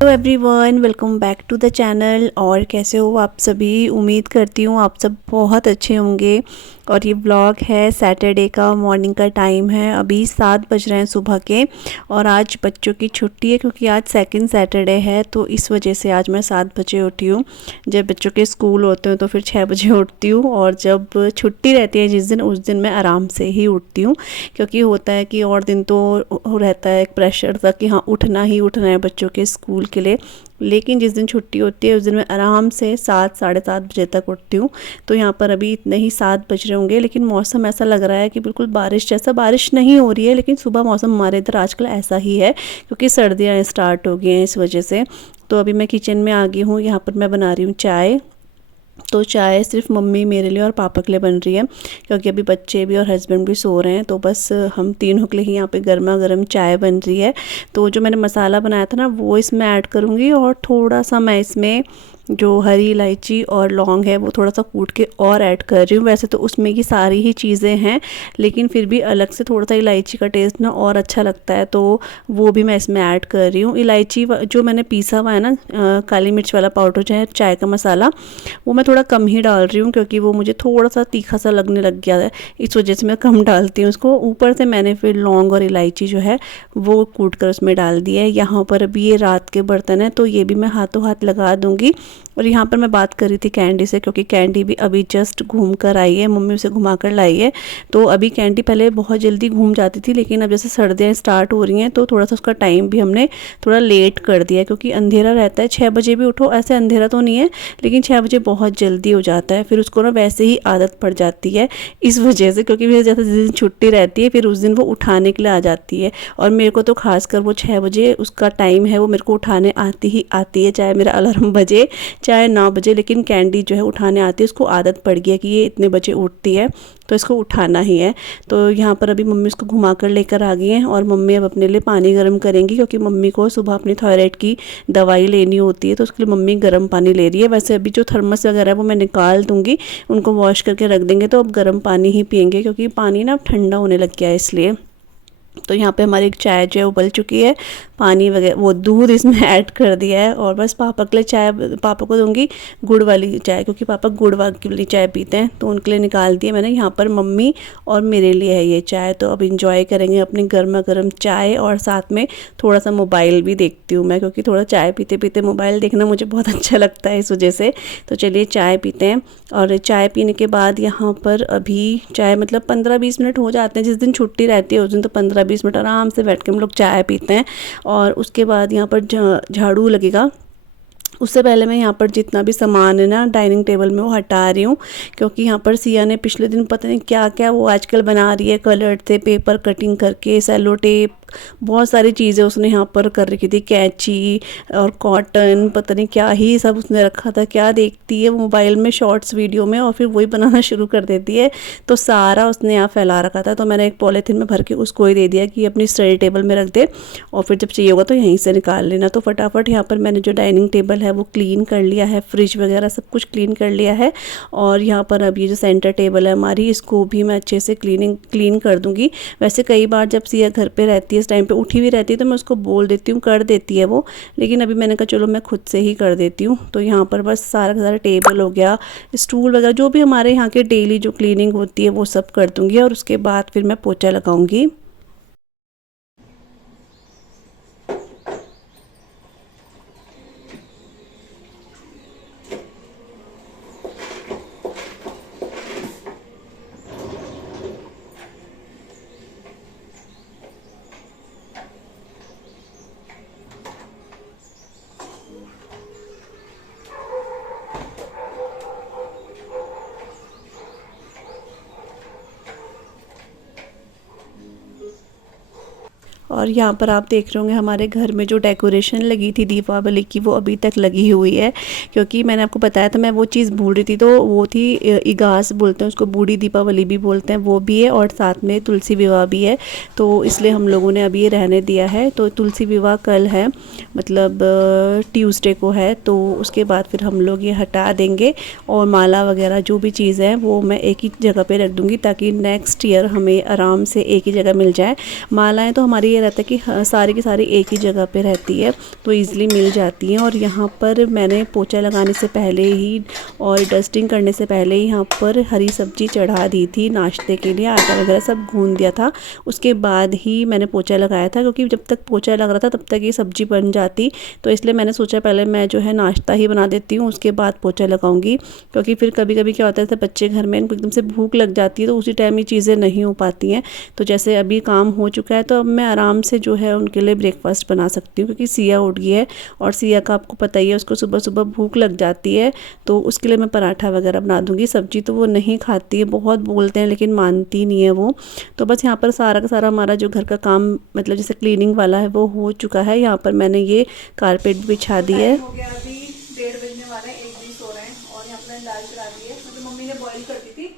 Hello everyone, welcome back to the channel. और कैसे हो आप सभी? उम्मीद करती हूँ आप सब बहुत अच्छे होंगे। और ये व्लॉग है सैटरडे का, मॉर्निंग का टाइम है। अभी 7 बज रहे हैं सुबह के। और आज बच्चों की छुट्टी है क्योंकि आज सेकंड सैटरडे है, तो इस वजह से आज मैं 7 बजे उठी हूँ। जब बच्चों के स्कूल होते हैं तो फिर 6 बजे उठती हूँ, और जब छुट्टी रहती है जिस दिन, उस दिन मैं आराम से ही उठती हूँ। क्योंकि होता है कि और दिन तो रहता है एक प्रेशर था कि हाँ उठना ही उठना है बच्चों के स्कूल के लिए। लेकिन जिस दिन छुट्टी होती है उस दिन मैं आराम से 7 साढ़े 7 बजे तक उठती हूँ। तो यहाँ पर अभी इतने ही 7 बज रहे होंगे, लेकिन मौसम ऐसा लग रहा है कि बिल्कुल बारिश जैसा। बारिश नहीं हो रही है, लेकिन सुबह मौसम हमारे इधर आजकल ऐसा ही है क्योंकि सर्दियाँ स्टार्ट हो गई हैं इस वजह से। तो अभी मैं किचन में आ गई हूँ। यहाँ पर मैं बना रही हूँ चाय। तो चाय सिर्फ मम्मी मेरे लिए और पापा के लिए बन रही है, क्योंकि अभी बच्चे भी और हस्बैंड भी सो रहे हैं। तो बस हम तीनों के लिए ही यहाँ पे गर्मा गर्म चाय बन रही है। तो जो मैंने मसाला बनाया था ना वो इसमें ऐड करूँगी, और थोड़ा सा मैं इसमें जो हरी इलायची और लौंग है वो थोड़ा सा कूट के और ऐड कर रही हूँ। वैसे तो उसमें की सारी ही चीज़ें हैं, लेकिन फिर भी अलग से थोड़ा सा इलायची का टेस्ट ना और अच्छा लगता है, तो वो भी मैं इसमें ऐड कर रही हूँ। इलायची जो मैंने पीसा हुआ है ना, काली मिर्च वाला पाउडर जो है चाय का मसाला, वो मैं थोड़ा कम ही डाल रही हूँ क्योंकि वो मुझे थोड़ा सा तीखा सा लगने लग गया है। इस वजह से मैं कम डालती हूँ उसको। ऊपर से मैंने फिर लौंग और इलायची जो है वो कूट कर उसमें डाल दिया है। यहाँ पर अभी ये रात के बर्तन है तो ये भी मैं हाथों हाथ लगा दूँगी। और यहाँ पर मैं बात कर रही थी कैंडी से, क्योंकि कैंडी भी अभी जस्ट घूम कर आई है, मम्मी उसे घुमा कर लाई है। तो अभी कैंडी पहले बहुत जल्दी घूम जाती थी, लेकिन अब जैसे सर्दियाँ स्टार्ट हो रही हैं तो थोड़ा सा उसका टाइम भी हमने थोड़ा लेट कर दिया है, क्योंकि अंधेरा रहता है। 6 बजे भी उठो, ऐसे अंधेरा तो नहीं है, लेकिन 6 बजे बहुत जल्दी हो जाता है। फिर उसको ना वैसे ही आदत पड़ जाती है इस वजह से, क्योंकि फिर जैसे जिस दिन छुट्टी रहती है फिर उस दिन वो उठाने के लिए आ जाती है। और मेरे को तो खासकर वो 6 बजे उसका टाइम है, वो मेरे को उठाने आती ही आती है, चाहे मेरा अलार्म बजे चाहे 9 बजे। लेकिन कैंडी जो है उठाने आती है, उसको आदत पड़ गई है कि ये इतने बजे उठती है तो इसको उठाना ही है। तो यहाँ पर अभी मम्मी उसको घुमा कर लेकर आ गई हैं, और मम्मी अब अपने लिए पानी गर्म करेंगी, क्योंकि मम्मी को सुबह अपनी थायराइड की दवाई लेनी होती है, तो उसके लिए मम्मी गर्म पानी ले रही है। वैसे अभी जो थर्मस वगैरह है वो मैं निकाल दूँगी, उनको वॉश करके रख देंगे, तो अब गर्म पानी ही पियेंगे क्योंकि पानी ना ठंडा होने लग गया है इसलिए। तो यहाँ पे हमारी चाय जो है उबल चुकी है, पानी वगैरह वो दूध इसमें ऐड कर दिया है। और बस पापा के लिए चाय, पापा को दूंगी गुड़ वाली चाय, क्योंकि पापा गुड़ वाली चाय पीते हैं, तो उनके लिए निकाल दिया मैंने। यहाँ पर मम्मी और मेरे लिए है ये चाय। तो अब इंजॉय करेंगे अपनी गर्मा गर्म चाय, और साथ में थोड़ा सा मोबाइल भी देखती हूँ मैं, क्योंकि थोड़ा चाय पीते पीते मोबाइल देखना मुझे बहुत अच्छा लगता है इस वजह से। तो चलिए चाय पीते हैं। और चाय पीने के बाद यहाँ पर अभी चाय मतलब 15-20 मिनट हो जाते हैं। जिस दिन छुट्टी रहती है उस दिन तो 15-20 मिनट आराम से बैठ के हम लोग चाय पीते हैं। और उसके बाद यहाँ पर झाड़ू लगेगा। उससे पहले मैं यहाँ पर जितना भी सामान है ना डाइनिंग टेबल में वो हटा रही हूँ, क्योंकि यहाँ पर सिया ने पिछले दिन पता नहीं क्या क्या वो आजकल बना रही है, कलर से पेपर कटिंग करके, सेलो टेप, बहुत सारी चीज़ें उसने यहाँ पर कर रखी थी, कैंची और कॉटन, पता नहीं क्या ही सब उसने रखा था। क्या देखती है वो मोबाइल में शॉर्ट्स वीडियो में, और फिर वही बनाना शुरू कर देती है। तो सारा उसने यहाँ फैला रखा था, तो मैंने एक पॉलीथीन में भर के उसको ही दे दिया कि अपनी स्टडी टेबल में रख दे, और फिर जब चाहिए होगा तो यहीं से निकाल लेना। तो फटाफट यहाँ पर मैंने जो डाइनिंग टेबल है वो क्लीन कर लिया है, फ्रिज वगैरह सब कुछ क्लीन कर लिया है। और यहाँ पर अब ये जो सेंटर टेबल है हमारी, इसको भी मैं अच्छे से क्लीन कर दूँगी। वैसे कई बार जब सिया घर पे रहती है, इस टाइम पे उठी हुई रहती है, तो मैं उसको बोल देती हूँ, कर देती है वो, लेकिन अभी मैंने कहा चलो मैं खुद से ही कर देती हूँ। तो यहाँ पर बस सारा का सारा टेबल हो गया, स्टूल वगैरह जो भी हमारे यहाँ के डेली जो क्लीनिंग होती है वो सब कर दूँगी, और उसके बाद फिर मैं पोछा लगाऊँगी। और यहाँ पर आप देख रहे होंगे हमारे घर में जो डेकोरेशन लगी थी दीपावली की वो अभी तक लगी हुई है, क्योंकि मैंने आपको बताया था मैं वो चीज़ भूल रही थी। तो वो थी इगास बोलते हैं उसको, बूढ़ी दीपावली भी बोलते हैं, वो भी है और साथ में तुलसी विवाह भी है। तो इसलिए हम लोगों ने अभी ये रहने दिया है। तो तुलसी विवाह कल है, मतलब ट्यूसडे को है। तो उसके बाद फिर हम लोग ये हटा देंगे और माला वगैरह जो भी चीज़ है वो मैं एक ही जगह पे रख दूँगी, ताकि नेक्स्ट ईयर हमें आराम से एक ही जगह मिल जाए। मालाएं तो हमारी ये रहता है कि सारी की सारी एक ही जगह पे रहती है, तो ईज़िली मिल जाती हैं। और यहाँ पर मैंने पोछा लगाने से पहले ही और डस्टिंग करने से पहले ही यहाँ पर हरी सब्जी चढ़ा दी थी नाश्ते के लिए, आटा वगैरह सब गूँध दिया था। उसके बाद ही मैंने पोछा लगाया था, क्योंकि जब तक पोछा लग रहा था तब तक ये सब्जी बन जाती। तो इसलिए मैंने सोचा पहले मैं जो है नाश्ता ही बना देती हूँ, उसके बाद पोछा लगाऊंगी। क्योंकि फिर कभी कभी क्या होता है, जैसे बच्चे घर में इनको एकदम से भूख लग जाती है तो उसी टाइम ये चीज़ें नहीं हो पाती हैं। तो जैसे अभी काम हो चुका है तो अब मैं आराम से जो है उनके लिए ब्रेकफास्ट बना सकती हूँ, क्योंकि सिया उठ गई है और सिया का आपको पता ही है उसको सुबह सुबह भूख लग जाती है। तो उसके लिए मैं पराठा वगैरह बना दूँगी। सब्जी तो वो नहीं खाती है, बहुत बोलते हैं लेकिन मानती नहीं है वो। तो बस यहाँ पर सारा का सारा हमारा जो घर का काम, मतलब जैसे क्लीनिंग वाला है वो हो चुका है। यहाँ पर मैंने ये कारपेट बिछा दी है। हो गया अभी 1:30 बजने वाले हैं, 1 सो रहे हैं। और यहाँ पर दाल चढ़ा दी है, मतलब मम्मी ने बॉईल कर दी थी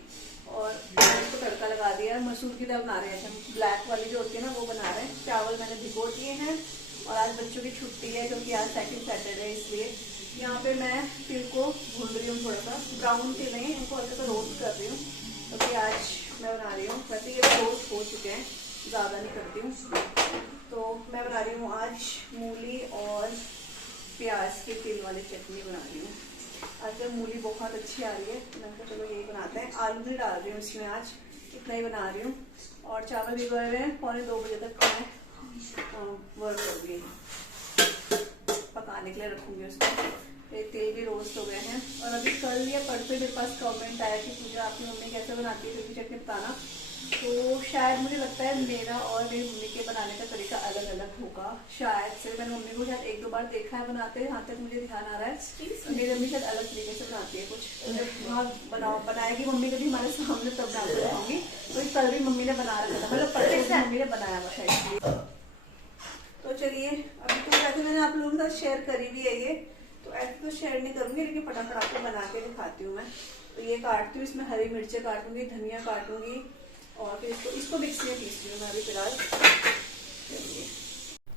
और इसको तड़का लगा दिया। मसूर की दाल बना रहे हैं, ब्लैक वाली जो होती है ना वो बना रहे हैं। चावल मैंने भिगो दिए हैं और आज बच्चों की छुट्टी है क्योंकि आज सेकंड सैटरडे है, इसलिए यहाँ पे मैं तिल को भून रही हूँ, थोड़ा सा ब्राउन तिल है, इनको हल्का सा रोस्ट कर रही हूँ क्योंकि आज मैं बना रही हूँ। वैसे ये रोस्ट हो चुके हैं, ज़्यादा नहीं करती हूँ। तो मैं बना रही हूँ आज मूली और प्याज की तिल वाली चटनी बना रही हूँ। आजकल मूली बहुत अच्छी आ रही है तो मैंने कहा चलो यही बनाते हैं। आलू नहीं डाल रही हूँ इसमें, आज इतना ही बना रही हूँ। और चावल भी गए हुए हैं, 1:45 बजे तक मैं वर्क करूँगी, पकाने के लिए रखूँगी उसको। तेल भी रोस्ट हो गए हैं। और अभी कल या परसों मेरे पास कमेंट आया कि पूजा आपकी मम्मी कैसे बनाती है तिल की चटनी बताना। तो शायद मुझे लगता है मेरा और मेरी मम्मी के बनाने का तरीका अलग अलग होगा शायद से। मैंने मम्मी को शायद 1-2 बार देखा है बनाते, यहाँ तक मुझे ध्यान आ रहा है। मेरी मम्मी शायद अलग तरीके से बनाती है कुछ। जब वहाँ बनाएगी मम्मी कभी हमारे सामने तब मैं आपको बताऊँगी। तो कल भी मम्मी ने बना रखा था, मतलब परसों मम्मी ने बनाया हुआ शायद। तो चलिए अभी तो वैसे मैंने आप लोगों के साथ शेयर करी भी है ये, तो ऐसे तो शेयर नहीं करूँगी लेकिन फटाफट आपको बना के दिखाती हूँ मैं। तो ये काटती हूँ, इसमें हरी मिर्चें काटूंगी, धनिया काटूंगी और फिर इसको मिक्सी में पीस रही हूँ मैं अभी फिलहाल।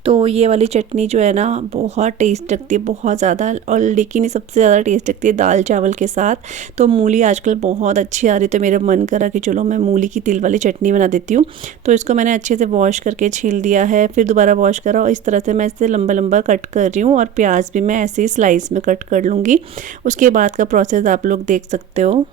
तो ये वाली चटनी जो है ना बहुत टेस्ट लगती है, बहुत ज़्यादा। और लेकिन ये सबसे ज़्यादा टेस्ट लगती है दाल चावल के साथ। तो मूली आजकल बहुत अच्छी आ रही, तो मेरा मन करा कि चलो मैं मूली की तिल वाली चटनी बना देती हूँ। तो इसको मैंने अच्छे से वॉश करके छील दिया है, फिर दोबारा वॉश करा और इस तरह से मैं इसे लंबा लंबा कट कर रही हूँ। और प्याज भी मैं ऐसे ही स्लाइस में कट कर लूँगी। उसके बाद का प्रोसेस आप लोग देख सकते हो।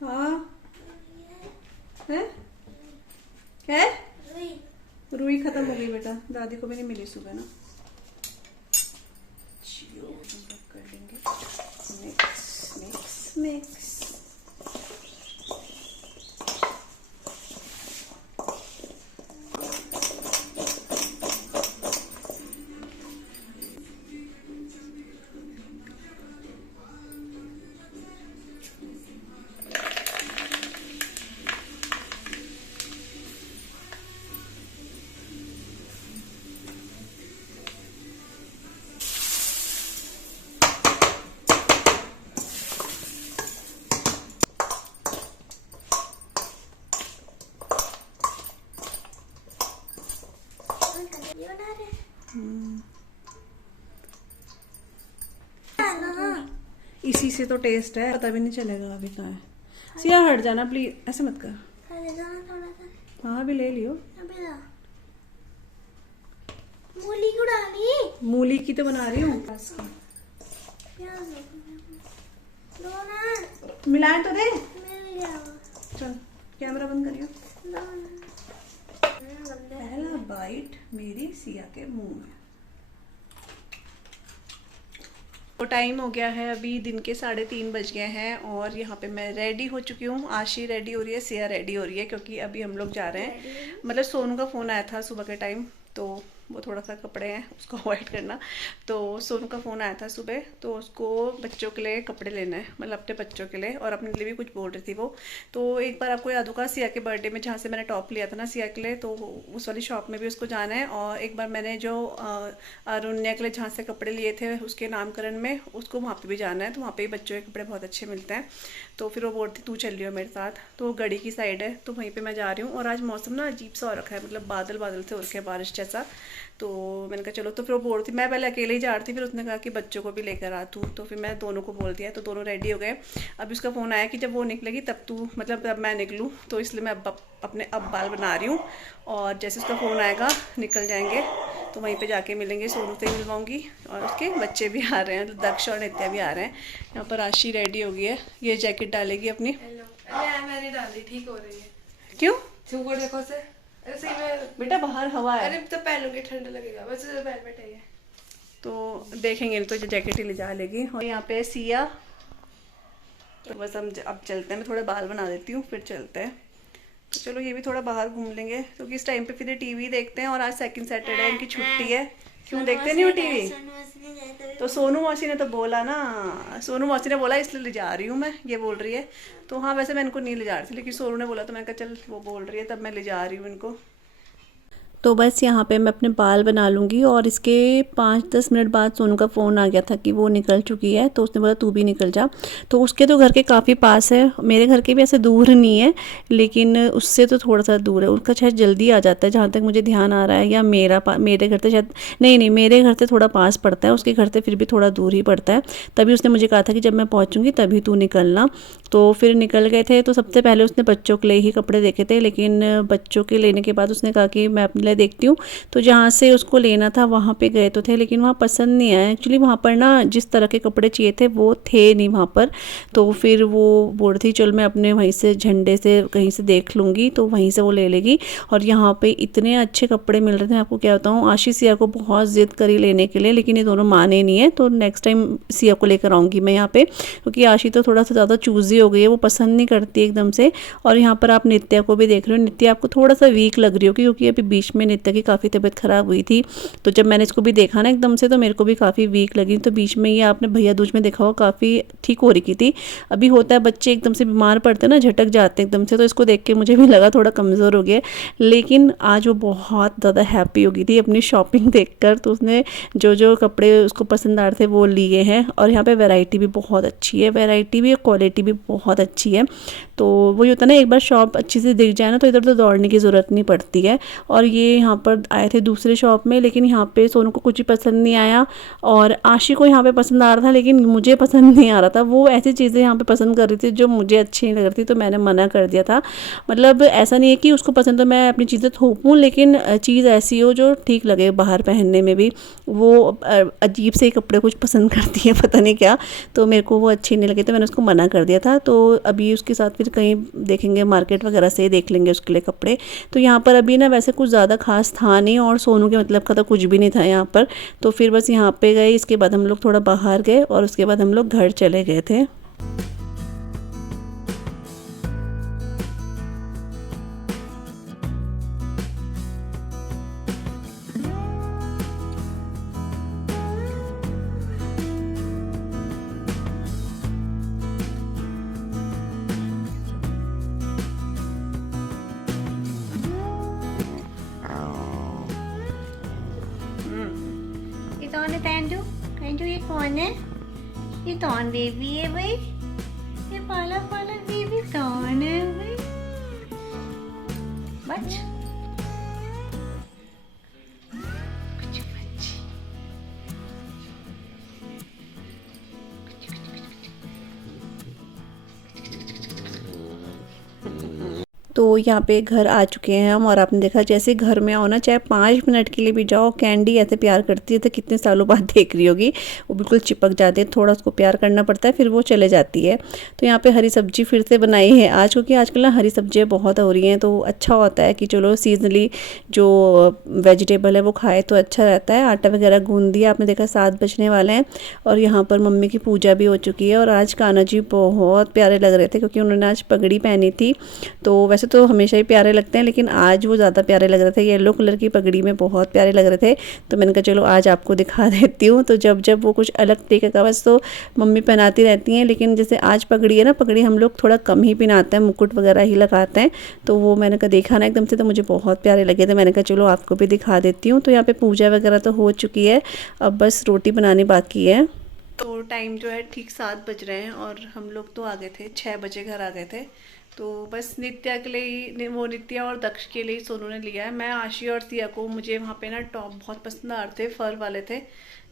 हाँ है क्या है? रुई खत्म हो गई बेटा, दादी को भी नहीं मिली सुबह ना। कर लेंगे मिक्स मिक्स मिक्स। इसी से तो टेस्ट है, पता भी नहीं चलेगा अभी कहाँ है। सिया हट जाना प्लीज, ऐसे मत कर। हाँ अभी ले लियो। मूली क्यों डाली? मूली की तो बना रही हूँ। मिलाए तो दे। मिल गया। चल कैमरा बंद करियो। पहला बाइट मेरी सिया के मुंह में। तो टाइम हो गया है, अभी दिन के 3:30 बज गए हैं और यहाँ पे मैं रेडी हो चुकी हूँ। आशी रेडी हो रही है, सिया रेडी हो रही है, क्योंकि अभी हम लोग जा रहे हैं। मतलब सोनू का फ़ोन आया था सुबह के टाइम, तो वो थोड़ा सा कपड़े हैं उसको अवॉइड करना। तो सोनू का फ़ोन आया था सुबह, तो उसको बच्चों के लिए कपड़े लेना है, मतलब अपने बच्चों के लिए और अपने लिए भी कुछ बोल रही थी वो। तो एक बार आपको याद होगा सिया के बर्थडे में जहाँ से मैंने टॉप लिया था ना सिया के लिए, तो उस वाली शॉप में भी उसको जाना है। और एक बार मैंने जो अरुण्या के लिए जहाँ से कपड़े लिए थे उसके नामकरण में, उसको वहाँ पर भी जाना है। तो वहाँ पर भी बच्चों के कपड़े बहुत अच्छे मिलते हैं। तो फिर वो बोल रही तू चल रही हो मेरे साथ, तो गढ़ी की साइड है, तो वहीं पर मैं जा रही हूँ। और आज मौसम ना अजीब सा हो रखा है, मतलब बादल बादल से हो रखे, बारिश जैसा। तो मैंने कहा चलो, तो फिर वो बोल रही थी, मैं पहले अकेले ही जा रही थी, फिर उसने कहा कि बच्चों को भी लेकर आ तू, तो फिर मैं दोनों को बोल दिया, तो दोनों रेडी हो गए। अभी उसका फ़ोन आया कि जब वो निकलेगी तब तू, मतलब तब मैं निकलूँ, तो इसलिए मैं अपने बाल बना रही हूँ। और जैसे उसका फ़ोन आएगा निकल जाएंगे, तो वहीं पे जाके मिलेंगे, सोनू से मिलवाऊंगी। और उसके बच्चे भी आ रहे हैं, दक्ष और नित्या भी आ रहे हैं। यहाँ पर आशी रेडी हो गई है, ये जैकेट डालेगी अपनी। मैंने डाली, ठीक हो रही है। क्यों? सुबह देखो से ऐसे ही मैं, बेटा बाहर हवा है। अरे तो पहनूंगी, ठंडा लगेगा, बस वेलवेट है ये। तो देखेंगे, तो जैकेट ही ले जा लेगी। और यहाँ पे सिया, तो बस हम अब चलते हैं। मैं थोड़े बाल बना देती हूँ, फिर चलते हैं। तो चलो ये भी थोड़ा बाहर घूम लेंगे, क्योंकि इस टाइम पे फिर टीवी देखते हैं। और आज सेकंड सैटरडे है, इनकी छुट्टी है। क्यों देखते नहीं हो टीवी? तो सोनू मौसी ने तो बोला ना, सोनू मौसी ने बोला इसलिए ले जा रही हूँ मैं, ये बोल रही है। तो हाँ, वैसे मैं इनको नहीं ले जा रही थी, लेकिन सोनू ने बोला तो मैंने कहा चल वो बोल रही है तब मैं ले जा रही हूँ इनको। तो बस यहाँ पे मैं अपने बाल बना लूँगी। और इसके 5-10 मिनट बाद सोनू का फ़ोन आ गया था कि वो निकल चुकी है, तो उसने बोला तू भी निकल जा। तो उसके तो घर के काफ़ी पास है, मेरे घर के भी ऐसे दूर नहीं है, लेकिन उससे तो थोड़ा सा दूर है। उसका शायद जल्दी आ जाता है जहाँ तक मुझे ध्यान आ रहा है, या मेरे घर से शायद नहीं, मेरे घर से थोड़ा पास पड़ता है, उसके घर से फिर भी थोड़ा दूर ही पड़ता है। तभी उसने मुझे कहा था कि जब मैं पहुँचूँगी तभी तू निकलना। तो फिर निकल गए थे। तो सबसे पहले उसने बच्चों के लिए ही कपड़े देखे थे, लेकिन बच्चों के लेने के बाद उसने कहा कि मैं अपने लिए देखती हूँ। तो जहाँ से उसको लेना था वहाँ पे गए तो थे, लेकिन वहाँ पसंद नहीं आया। एक्चुअली वहाँ पर ना जिस तरह के कपड़े चाहिए थे वो थे नहीं वहाँ पर। तो फिर वो बोल रही थी चल मैं अपने वहीं से झंडे से कहीं से देख लूँगी, तो वहीं से वो ले लेगी। और यहाँ पे इतने अच्छे कपड़े मिल रहे थे, आपको क्या बताऊँ। आशीष सिया को बहुत ज़िद करी लेने के लिए, लेकिन ये दोनों माने नहीं है। तो नेक्स्ट टाइम सिया को लेकर आऊँगी मैं यहाँ पे, क्योंकि आशी तो थोड़ा सा ज़्यादा चूज़ी हो गई है, वो पसंद नहीं करती एकदम से। और यहाँ पर आप नित्या को भी देख रहे हो, नित्या आपको थोड़ा सा वीक लग रही हो, क्योंकि अभी बीच में नित्या की काफ़ी तबीयत ख़राब हुई थी। तो जब मैंने इसको भी देखा ना एकदम से, तो मेरे को भी काफ़ी वीक लगी। तो बीच में ये आपने भैया दूज में देखा हो, काफ़ी ठीक हो रही थी। अभी होता है बच्चे एकदम से बीमार पड़ते हैं ना, झटक जाते हैं एकदम से, तो इसको देख के मुझे भी लगा थोड़ा कमज़ोर हो गया। लेकिन आज वो बहुत ज़्यादा हैप्पी हो गई थी अपनी शॉपिंग देखकर। तो उसने जो जो कपड़े उसको पसंद आ रहे थे वो लिए हैं। और यहाँ पे वैरायटी भी बहुत अच्छी है, वैरायटी भी, क्वालिटी भी बहुत अच्छी है। तो वही होता है ना, एक बार शॉप अच्छी से दिख जाए ना, तो इधर उधर दौड़ने की ज़रूरत नहीं पड़ती है। और ये यहाँ पर आए थे दूसरे शॉप में, लेकिन यहाँ पे सोनू को कुछ भी पसंद नहीं आया। और आशी को यहाँ पे पसंद आ रहा था, लेकिन मुझे पसंद नहीं आ रहा था। वो ऐसी चीज़ें यहाँ पे पसंद कर रही थी जो मुझे अच्छी नहीं लग रही थी, तो मैंने मना कर दिया था। मतलब ऐसा नहीं है कि उसको पसंद, तो मैं अपनी चीज़ें थोपूँ, लेकिन चीज़ ऐसी हो जो ठीक लगे बाहर पहनने में भी। वो अजीब से कपड़े कुछ पसंद करती है, पता नहीं क्या, तो मेरे को वो अच्छी नहीं लगे, तो मैंने उसको मना कर दिया था। तो अभी उसके साथ फिर कहीं देखेंगे, मार्केट वगैरह से देख लेंगे उसके लिए कपड़े। तो यहाँ पर अभी ना वैसे कुछ ज़्यादा खास था नहीं, और सोनू के मतलब का तो कुछ भी नहीं था यहाँ पर। तो फिर बस यहाँ पे गए, इसके बाद हम लोग थोड़ा बाहर गए, और उसके बाद हम लोग घर चले गए थे। ये कौन है तेंदू? तेंदू ये कौन है? ये कौन बेबी है भाई? ये पाला पाला बेबी कौन है भाई? बच तो यहाँ पे घर आ चुके हैं हम, और आपने देखा जैसे घर में आओ ना, चाहे 5 मिनट के लिए भी जाओ, कैंडी ऐसे प्यार करती है, तो कितने सालों बाद देख रही होगी, वो बिल्कुल चिपक जाती है, थोड़ा उसको प्यार करना पड़ता है, फिर वो चले जाती है। तो यहाँ पे हरी सब्जी फिर से बनाई है आज, क्योंकि आजकल ना हरी सब्जियाँ बहुत हो रही हैं, तो अच्छा होता है कि चलो सीजनली जो वेजिटेबल है वो खाए तो अच्छा रहता है। आटा वगैरह गूंद दिया, आपने देखा 7 बजने वाले हैं, और यहाँ पर मम्मी की पूजा भी हो चुकी है। और आज कान्हा जी बहुत प्यारे लग रहे थे, क्योंकि उन्होंने आज पगड़ी पहनी थी। तो वैसे तो हमेशा ही प्यारे लगते हैं, लेकिन आज वो ज़्यादा प्यारे लग रहे थे, येलो कलर की पगड़ी में बहुत प्यारे लग रहे थे। तो मैंने कहा चलो आज आपको दिखा देती हूँ। तो जब जब वो कुछ अलग तरीके का, बस तो मम्मी पहनाती रहती हैं, लेकिन जैसे आज पगड़ी है ना, पगड़ी हम लोग थोड़ा कम ही पहनाते हैं, मुकुट वगैरह ही लगाते हैं। तो वो मैंने कहा देखा ना एकदम से, तो मुझे बहुत प्यारे लगे थे, मैंने कहा चलो आपको भी दिखा देती हूँ। तो यहाँ पे पूजा वगैरह तो हो चुकी है, अब बस रोटी बनानी बाकी है। तो टाइम जो है ठीक 7 बज रहे हैं, और हम लोग तो आ गए थे 6 बजे घर आ गए थे। तो बस नित्या के लिए ही, वो नित्या और दक्ष के लिए ही सोनू ने लिया है। मैं आशी और सिया को, मुझे वहाँ पे ना टॉप बहुत पसंद आ रहे थे, फर वाले थे,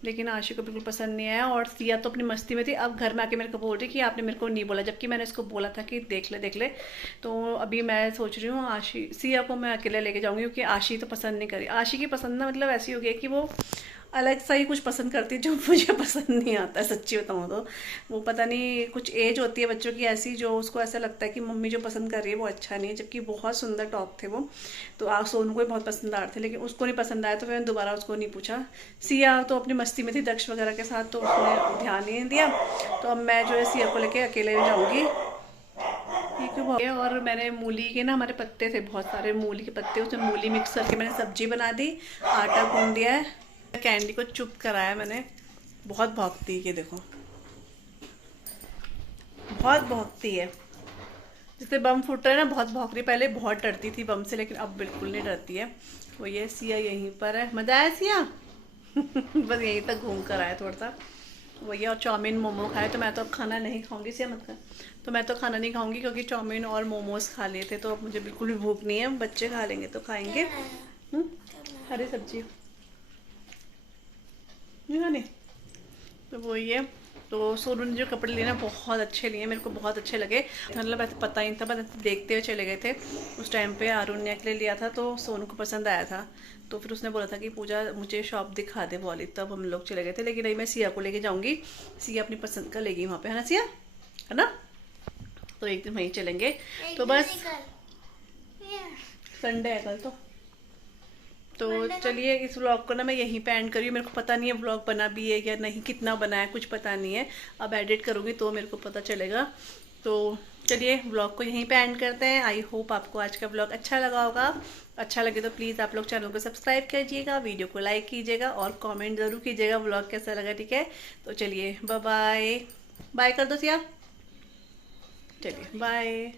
लेकिन आशी को बिल्कुल पसंद नहीं आया, और सिया तो अपनी मस्ती में थी। अब घर में आके मेरे को बोल रही कि आपने मेरे को नहीं बोला, जबकि मैंने इसको बोला था कि देख ले देख ले। तो अभी मैं सोच रही हूँ आशी, सिया को मैं अकेले लेके जाऊँगी, क्योंकि आशी तो पसंद नहीं करी। आशी की पसंद ना मतलब ऐसी हो गई कि वो अलग सा ही कुछ पसंद करती है, जो मुझे पसंद नहीं आता है, सच्ची बताऊँ तो। वो पता नहीं, कुछ एज होती है बच्चों की ऐसी, जो उसको ऐसा लगता है कि मम्मी जो पसंद कर रही है वो अच्छा नहीं है, जबकि बहुत सुंदर टॉप थे वो। तो आज सोनू को भी बहुत पसंद आ रहे थे, लेकिन उसको नहीं पसंद आया, तो मैंने दोबारा उसको नहीं पूछा। सिया तो अपनी मस्ती में थी दक्ष वगैरह के साथ, तो उसने ध्यान नहीं दिया। तो अब मैं जो है सिया को लेके अकेले जाऊँगी। और मैंने मूली के ना, हमारे पत्ते थे बहुत सारे मूली के पत्ते, उसमें मूली मिक्स करके मैंने सब्जी बना दी, आटा गूंद दिया है। कैंडी को चुप कराया मैंने, बहुत भौंकती है, देखो बहुत भौंकती है, जैसे बम फूट रहा है ना, बहुत भौंक रही। पहले बहुत डरती थी बम से, लेकिन अब बिल्कुल नहीं डरती है। वो ये सिया यहीं पर है, मजा आया सिया बस यहीं तक घूम कर आया थोड़ा सा। वही, और चाउमीन मोमो खाए, तो मैं तो अब खाना नहीं खाऊंगी, सिया मत कर। तो मैं तो खाना नहीं खाऊंगी, क्योंकि चाउमीन और मोमोज खा लिए थे, तो अब मुझे बिल्कुल भी भूख नहीं है। बच्चे खा लेंगे तो खाएंगे। हरी सब्जी नहीं खानी, तो वही है। तो सोनू ने जो कपड़े लिए ना बहुत अच्छे लिए, मेरे को बहुत अच्छे लगे। मतलब ऐसे पता ही नहीं था, बस देखते हुए चले गए थे। उस टाइम पे आरुण ने के लिए लिया था, तो सोनू को पसंद आया था, तो फिर उसने बोला था कि पूजा मुझे शॉप दिखा दे वाली, तब हम लोग चले गए थे। लेकिन नहीं, मैं सिया को लेके जाऊँगी, सिया अपनी पसंद का लेगी वहाँ पे, है ना सिया, है ना। तो एक दिन वहीं चलेंगे। तो बस संडे है कल तो चलिए इस व्लॉग को ना मैं यहीं पे एंड करी हूँ। मेरे को पता नहीं है व्लॉग बना भी है या नहीं, कितना बना है कुछ पता नहीं है, अब एडिट करूँगी तो मेरे को पता चलेगा। तो चलिए व्लॉग को यहीं पे एंड करते हैं। आई होप आपको आज का व्लॉग अच्छा लगा होगा। अच्छा लगे तो प्लीज़ आप लोग चैनल को सब्सक्राइब कीजिएगा, वीडियो को लाइक कीजिएगा, और कॉमेंट ज़रूर कीजिएगा व्लॉग कैसा लगा, ठीक है। तो चलिए बाय बाय, बाय कर दो सिया, चलिए बाय।